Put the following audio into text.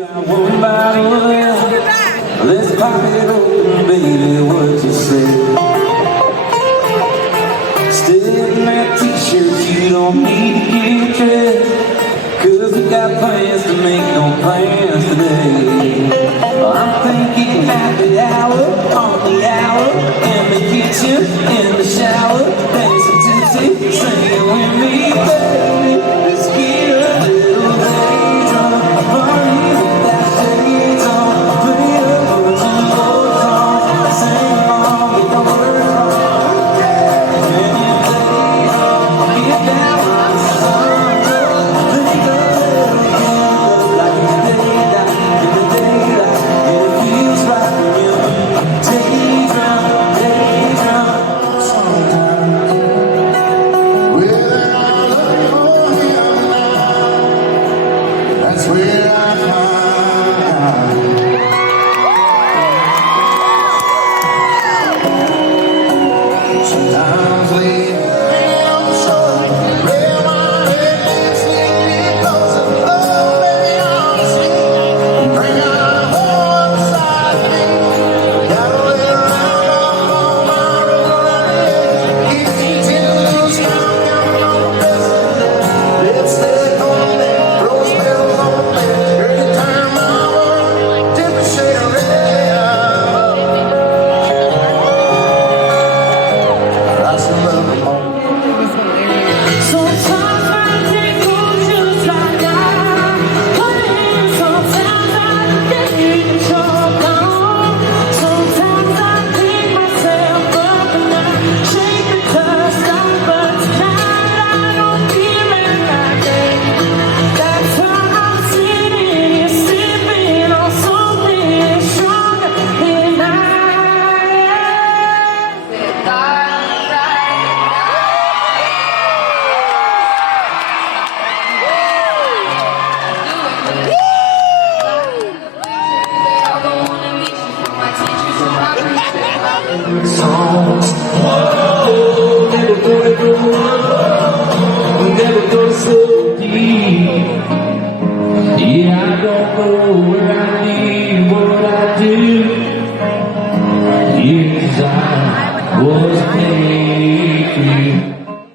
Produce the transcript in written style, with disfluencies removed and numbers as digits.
Got one bottle of wine. Let's pop it open, baby, what you say? Stay in that t-shirt, you don't need to get dressed, 'cause we got plans to make no plans today. I'm thinking happy hour, on the hour, in the kitchen, in the shower, dancing tipsy, singing with me, baby. Let's get a little days on, party without shades on, play a virgin old song, sing along with the words wrong. And in days on, get down on the sun, think a little together, like in the daylight, and it feels right. Remember, days round, sometimes. That's where I find sometimes leave on the shore, where my head sleepy close and love, baby, honestly, bring our home beside me. Gotta lay around up on my river and keep eating little strong, counting on the best of it. Lipstick on the lip, rose petals on the bed. Girl, you turn my world different shade of red. I still love them all. Sometimes I take those just like that. Sometimes I think you're gone. Sometimes I pick myself up and I shake the dust off, but tonight I don't feel like that. That's why I'm sitting here sipping on something stronger than I. Never go so deep. Yeah, I don't know where I need what I do. Yes, I